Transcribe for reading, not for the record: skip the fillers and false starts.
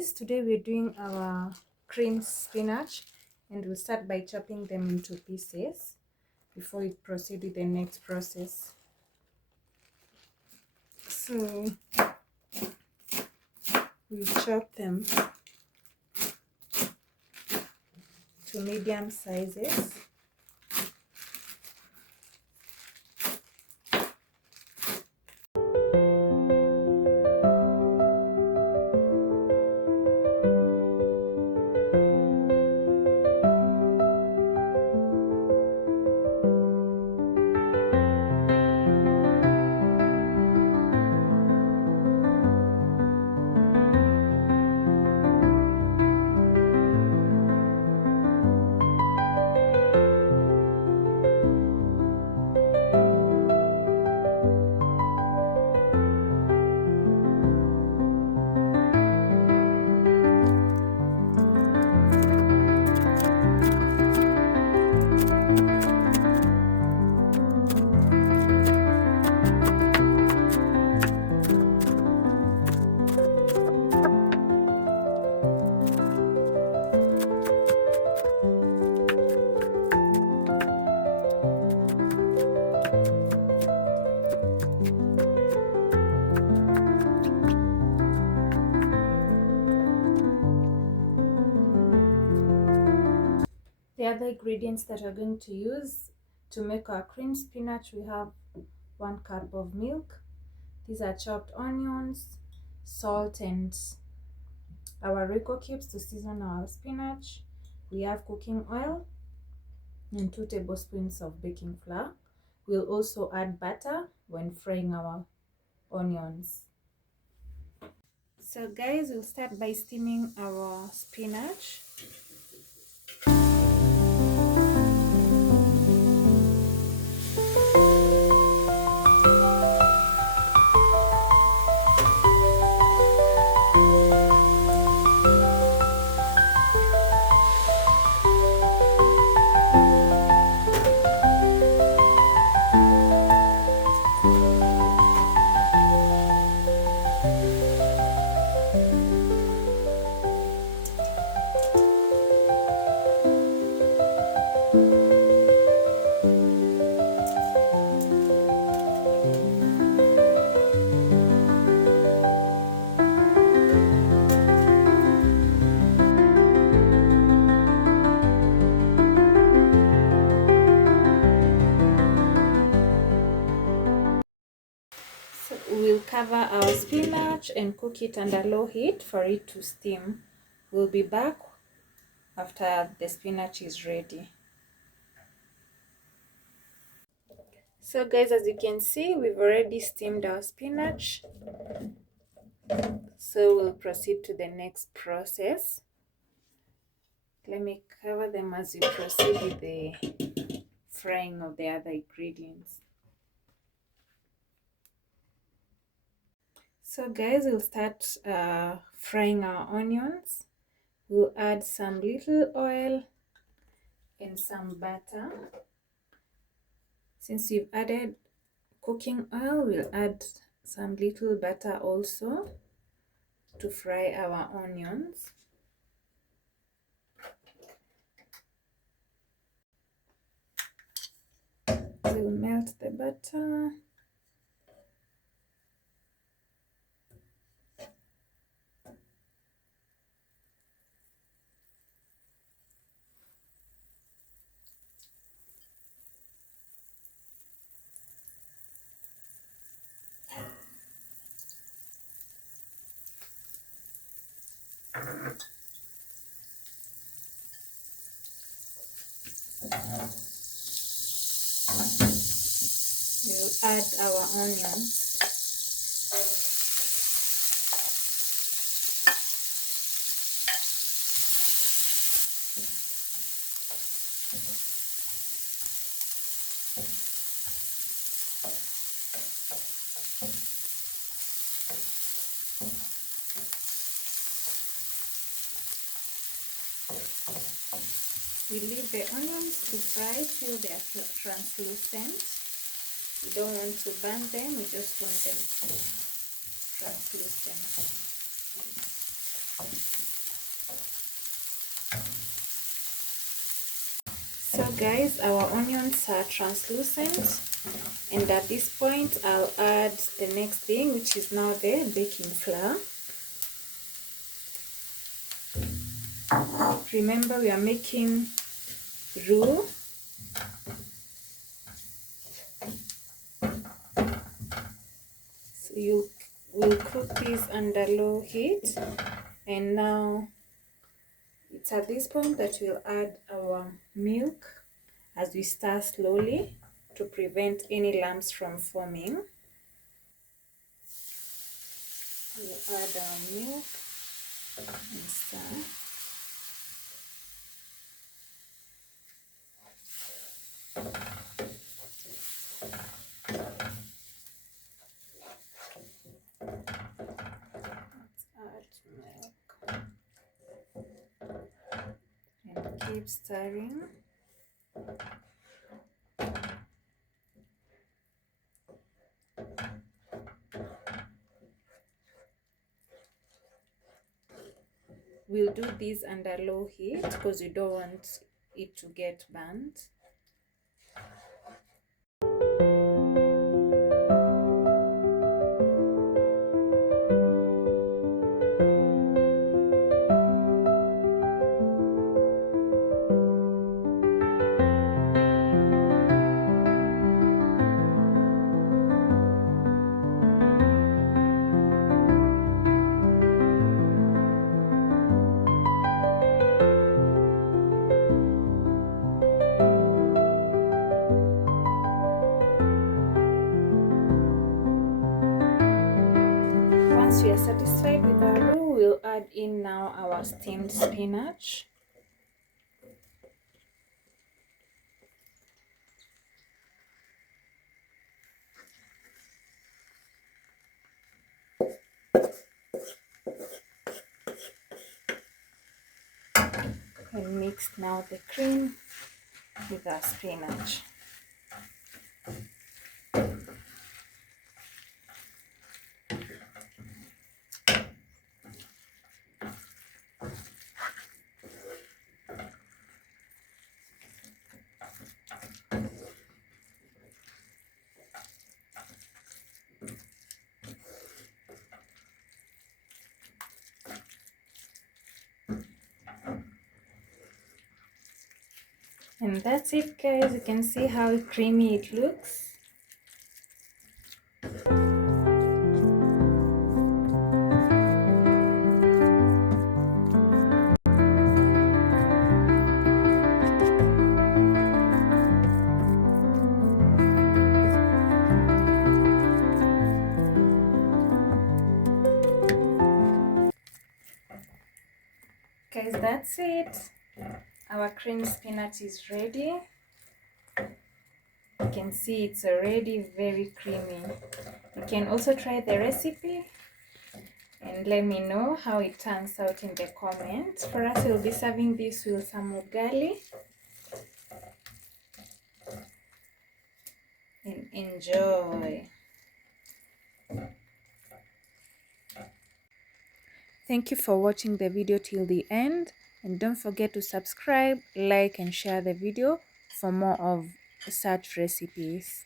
guys, today we're doing our cream spinach, and we'll start by chopping them into pieces before we proceed with the next process. So we chop them to medium sizes. The other ingredients that we're going to use to make our cream spinach, we have 1 cup of milk. These are chopped onions, salt, and our royco cubes to season our spinach. We have cooking oil and 2 tablespoons of baking flour. We'll also add butter when frying our onions. So guys, we'll start by steaming our spinach. We'll cover our spinach and cook it under low heat for it to steam. We'll be back after the spinach is ready. So guys, as you can see, we've already steamed our spinach. So we'll proceed to the next process. Let me cover them as we proceed with the frying of the other ingredients. So guys, we'll start frying our onions. We'll add some little oil and some butter. Since we've added cooking oil, we'll add some little butter also to fry our onions. We'll melt the butter. We'll add our onions. We leave the onions to fry till they are translucent. We don't want to burn them, we just want them to translucent. guys, our onions are translucent, and at this point I'll add the next thing, which is now the baking flour. Remember, we are making roux. So we'll cook this under low heat, and now it's at this point that we'll add our milk as we stir slowly to prevent any lumps from forming. We'll add our milk and stir. And keep stirring. We'll do this under low heat because we don't want it to get burnt. Once we are satisfied with our roux, we'll add in now our steamed spinach. And mix now the cream with our spinach. And that's it, guys. You can see how creamy it looks. Guys, that's it. Our cream spinach is ready. You can see it's already very creamy. You can also try the recipe and let me know how it turns out in the comments. For us, we'll be serving this with some ugali. And enjoy. Thank you for watching the video till the end, and don't forget to subscribe, like and share the video for more of such recipes.